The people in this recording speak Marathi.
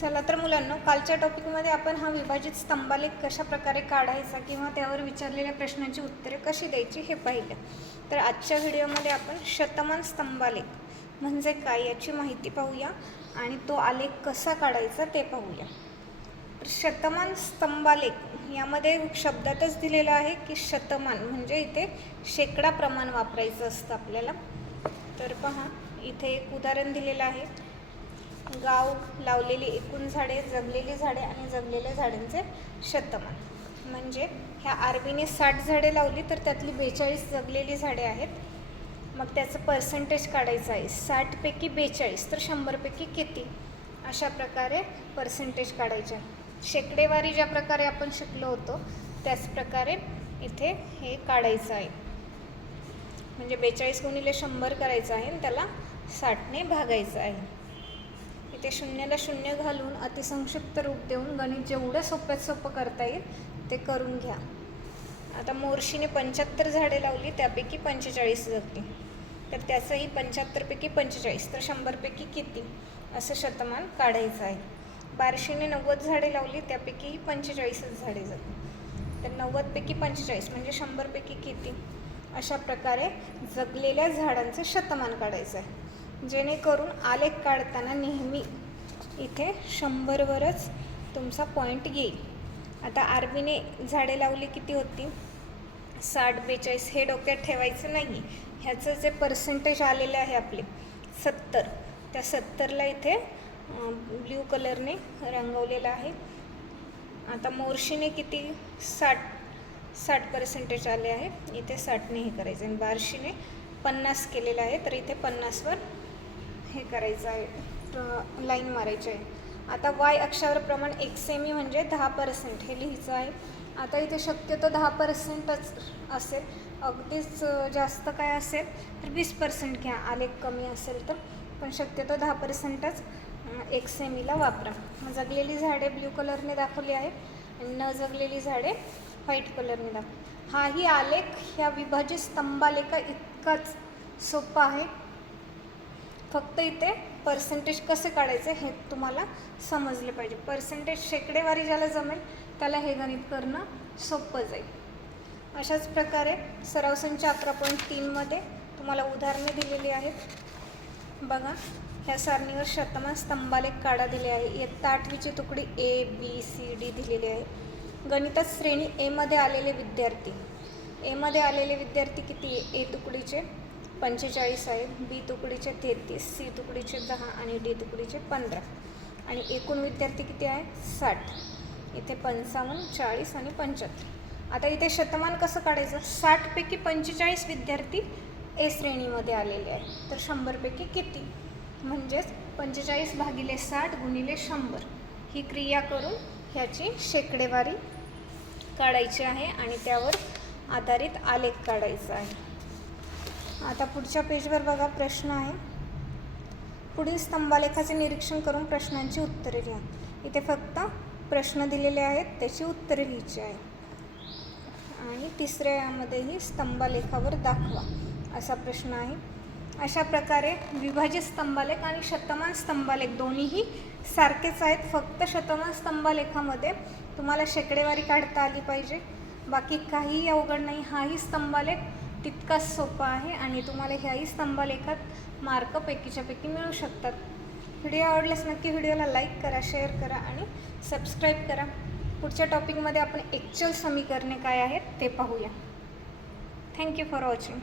चला तर मुलांनो, कालच्या टॉपिकमध्ये आपण हा विभाजित स्तंभालेख कशा प्रकारे काढायचा किंवा त्यावर विचारलेल्या प्रश्नांची उत्तरे कशी द्यायची हे पाहिलं. तर आजच्या व्हिडिओमध्ये आपण शतमान स्तंभालेख म्हणजे काय याची माहिती पाहूया आणि तो आलेख कसा काढायचा ते पाहूया. शतमान स्तंभालेख यामध्ये शब्दातच दिलेलं आहे की शतमान म्हणजे इथे शेकडा प्रमाण वापरायचं असतं आपल्याला. तर पहा, इथे एक उदाहरण दिलेलं आहे. गाव, लावलेली एकूण झाडे, जगलेली झाडे आणि जगलेल्या झाडांचे शतमान. म्हणजे ह्या आरबीने 60 झाडे लावली तर त्यातली 42 जगलेली झाडे आहेत. मग त्याचं पर्सेंटेज काढायचं आहे. 60 पैकी 42 तर 100 पैकी किती, अशा प्रकारे पर्सेंटेज काढायचे. शेकडेवारी ज्या प्रकारे आपण शिकलो होतो त्याच प्रकारे इथे हे काढायचं आहे. म्हणजे 42 गुणिले 100 करायचं आहे आणि त्याला 60ने भागायचं आहे. इथे शून्याला शून्य घालून अतिसंक्षिप्त रूप देऊन गणित जेवढं सोप्यात सोपं करता येईल ते करून घ्या. आता मोर्शीने 75 झाडे लावली, त्यापैकी 45 जगली, तर त्याचंही 75 पैकी 45 तर 100 पैकी किती, असं शतमान काढायचं आहे. बार्शीने 90 झाडे लावली, त्यापैकी 45 झाडे जगली, तर 90 पैकी 45 म्हणजे 100 पैकी किती, अशा प्रकारे जगलेल्या झाडांचं शतमान काढायचं आहे. जेणेकरून आलेख काढताना नेहमी इथे 100वरच तुमचा पॉईंट येईल. आता आरबीने झाडे लावली किती होती, 60 42 हे डोक्यात ठेवायचं नाही. ह्याचं जे पर्सेंटेज आलेलं आहे आपले 70, त्या 70ला इथे ब्ल्यू कलरने रंगवलेलं आहे. आता मोर्शीने किती 60 पर्सेंटेज आले आहे, इथे 60ने हे करायचं आणि बार्शीने 50 केलेलं आहे, तर इथे 50वर हे करायचं आहे, लाईन मारायची आहे. आता वाय अक्षावर प्रमाण 1 सेमी म्हणजे 10% हे लिहायचं आहे. आता इथे शक्यतो 10%च असेल, अगदीच जास्त काय असेल तर 20% घ्या, आलेख कमी असेल तर, पण शक्यतो 10%च 1 सेमीला वापरा. जगलेली झाडे ब्ल्यू कलरने दाखवली आहे आणि न जगलेली झाडे व्हाईट कलरने दाखवली. हाही आलेख ह्या विभाजित स्तंभालेखा इतकाच सोपा आहे. फक्त इथे पर्सेंटेज कसे काढायचे हे तुम्हाला समजले पाहिजे. पर्सेंटेज शेकडेवारी ज्याला जमेल त्याला हे गणित करणं सोपं जाईल. अशाच प्रकारे सराव संच 11.3मध्ये तुम्हाला उदाहरणे दिलेली आहेत. बघा, ह्या सारणीवर शतमान स्तंभालेख काढा दिले आहे. इयत्ता 8वीची तुकडी ABCD दिलेली आहे. गणितात श्रेणी एमध्ये आलेले विद्यार्थी, एमध्ये आलेले विद्यार्थी किती, ए तुकडीचे 45 आहेत, बी तुकडीचे 33, सी तुकडीचे 10 आणि डी तुकडीचे 15 आणि एकूण विद्यार्थी किती आहेत 60. इथे 55, 40 आणि 75. आता इथे शतमान कसं काढायचं, 60 पैकी 45 विद्यार्थी ए श्रेणीमध्ये आलेले आहेत, तर 100 पैकी किती, म्हणजेच 45 भागिले 60 गुणिले 100 ही क्रिया करून ह्याची शेकडेवारी काढायची आहे आणि त्यावर आधारित आलेख काढायचा आहे. आता पुढच्या पेजवर बघा, प्रश्न आहे. पुढील स्तंभालेखाचे निरीक्षण करून प्रश्नांची उत्तरे लिहा. इथे फक्त प्रश्न दिलेले आहेत, त्याची उत्तरे लिहायची आहे. आणि तिसऱ्या यामध्येही स्तंभालेखावर दाखवा असा प्रश्न आहे. अशा प्रकारे विभाजित स्तंभालेख आणि शतमान स्तंभालेख दोन्हीही सारखेच आहेत. फक्त शतमान स्तंभालेखामध्ये तुम्हाला शेकडेवारी काढता आली पाहिजे, बाकी काहीही अवघड नाही. हाही स्तंभालेख तितकाच सोपा आहे आणि तुम्हाला ह्याही स्तंभालेखात मार्क पैकीच्या पैकी मिळू शकतात. व्हिडिओ आवडल्यास नक्की व्हिडिओला लाईक करा, शेअर करा आणि सबस्क्राईब करा. पुढच्या टॉपिकमध्ये आपण ॲक्च्युअल समीकरणे काय आहेत ते पाहूया. Thank you for watching.